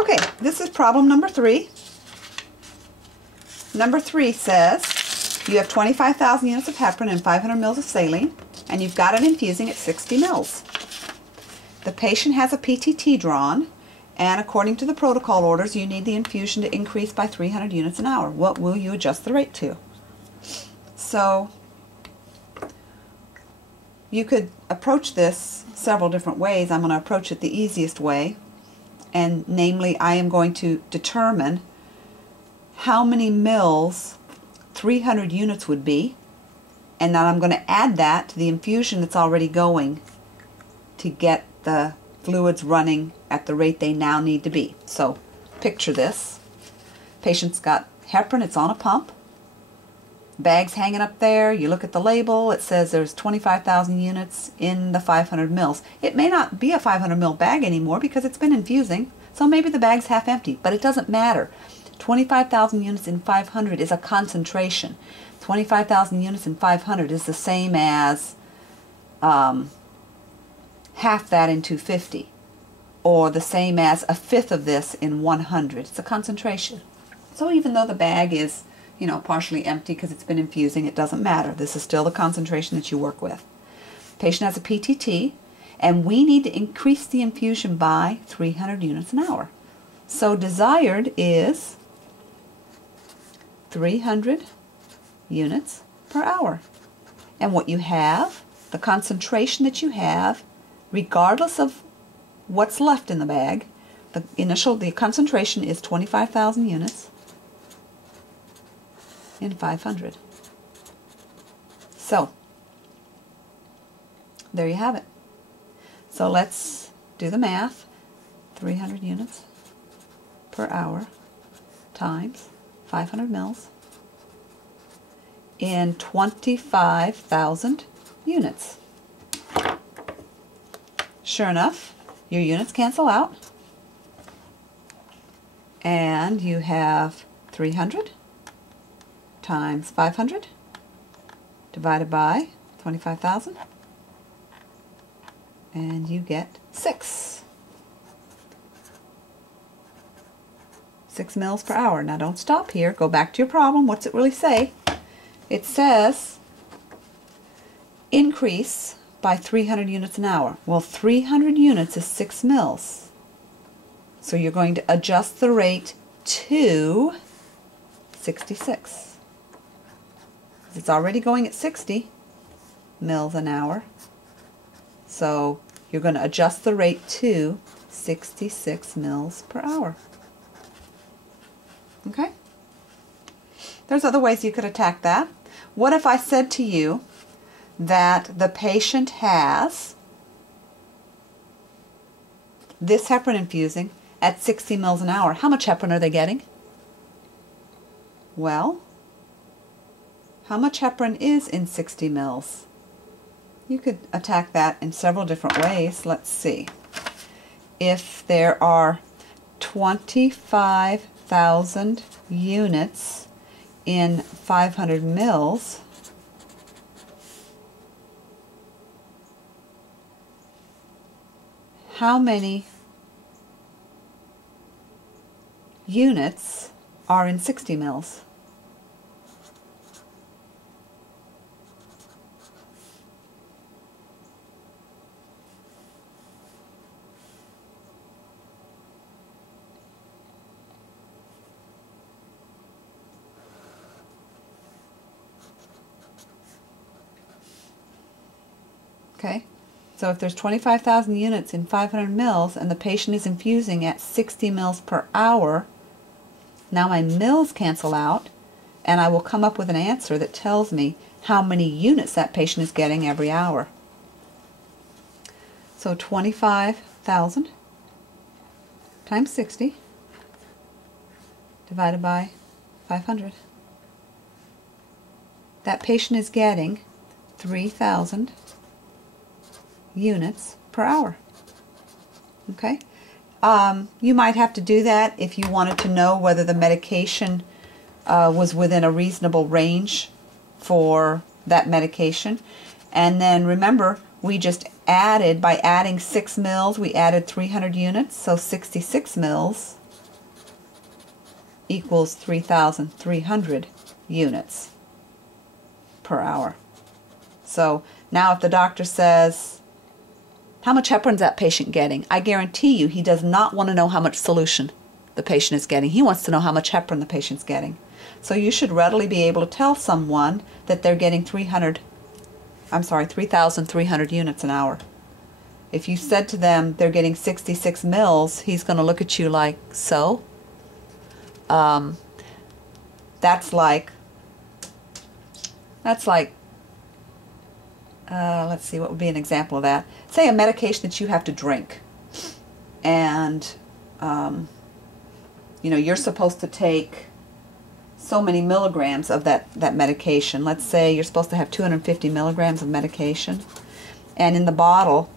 Okay, this is problem number 3. Number 3 says you have 25,000 units of heparin and 500 mils of saline, and you've got it infusing at 60 mils. The patient has a PTT drawn, and according to the protocol orders, you need the infusion to increase by 300 units an hour. What will you adjust the rate to? So you could approach this several different ways. I'm going to approach it the easiest way, and namely, I am going to determine how many mils 300 units would be, and then I'm going to add that to the infusion that's already going to get the fluids running at the rate they now need to be. So picture this. Patient's got heparin, it's on a pump. Bag's hanging up there. You look at the label, it says there's 25,000 units in the 500 mils. It may not be a 500 mil bag anymore because it's been infusing, so maybe the bag's half empty, but it doesn't matter. 25,000 units in 500 is a concentration. 25,000 units in 500 is the same as half that in 250, or the same as a fifth of this in 100. It's a concentration. So even though the bag is, partially empty because it's been infusing, it doesn't matter. This is still the concentration that you work with. Patient has a PTT, and we need to increase the infusion by 300 units an hour. So desired is 300 units per hour. And what you have, the concentration that you have, regardless of what's left in the bag, the concentration is 25,000 units in 500. So there you have it. So let's do the math. 300 units per hour times 500 mils in 25,000 units. Sure enough, your units cancel out, and you have 300 times 500 divided by 25,000, and you get 6 mils per hour. Now don't stop here. Go back to your problem. What's it really say? It says increase by 300 units an hour. Well, 300 units is 6 mils. So you're going to adjust the rate to 66. It's already going at 60 mils an hour. So you're going to adjust the rate to 66 mils per hour. Okay? There's other ways you could attack that. What if I said to you that the patient has this heparin infusing at 60 mils an hour? How much heparin are they getting? Well, how much heparin is in 60 mils? You could attack that in several different ways. Let's see. If there are 25,000 units in 500 mils, how many units are in 60 mils? Okay, so if there's 25,000 units in 500 mils and the patient is infusing at 60 mils per hour, now my mils cancel out, and I will come up with an answer that tells me how many units that patient is getting every hour. So 25,000 times 60 divided by 500. That patient is getting 3,000 units per hour. Okay? You might have to do that if you wanted to know whether the medication was within a reasonable range for that medication. And then remember, we just added, by adding 6 mils, we added 300 units, so 66 mils equals 3,300 units per hour. So now if the doctor says, how much heparin is that patient getting? I guarantee you he does not want to know how much solution the patient is getting. He wants to know how much heparin the patient's getting. So you should readily be able to tell someone that they're getting 3,300 units an hour. If you said to them they're getting 66 mils, he's going to look at you like, so? That's like, let's see, what would be an example of that? Say a medication that you have to drink. And, you know, you're supposed to take so many milligrams of that medication. Let's say you're supposed to have 250 milligrams of medication. And in the bottle,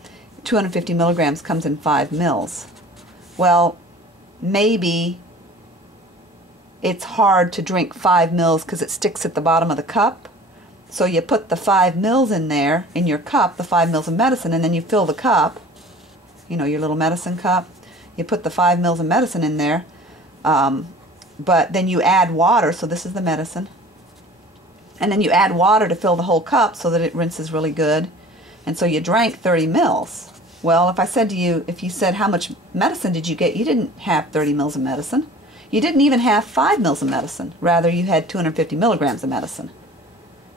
250 milligrams comes in 5 mils. Well, maybe it's hard to drink 5 mils because it sticks at the bottom of the cup. So you put the 5 mils in there, in your cup, the 5 mils of medicine, and then you fill the cup, you know, your little medicine cup. You put the 5 mils of medicine in there, but then you add water, so this is the medicine. And then you add water to fill the whole cup so that it rinses really good. And so you drank 30 mils. Well, if I said to you, if you said, how much medicine did you get? You didn't have 30 mils of medicine. You didn't even have 5 mils of medicine. Rather, you had 250 milligrams of medicine.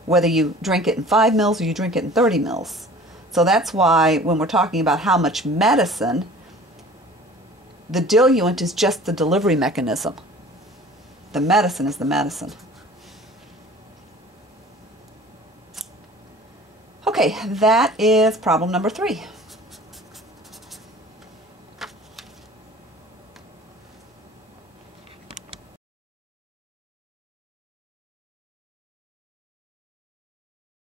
Whether you drink it in 5 mils or you drink it in 30 mils. So that's why when we're talking about how much medicine, the diluent is just the delivery mechanism. The medicine is the medicine. Okay, that is problem number 3.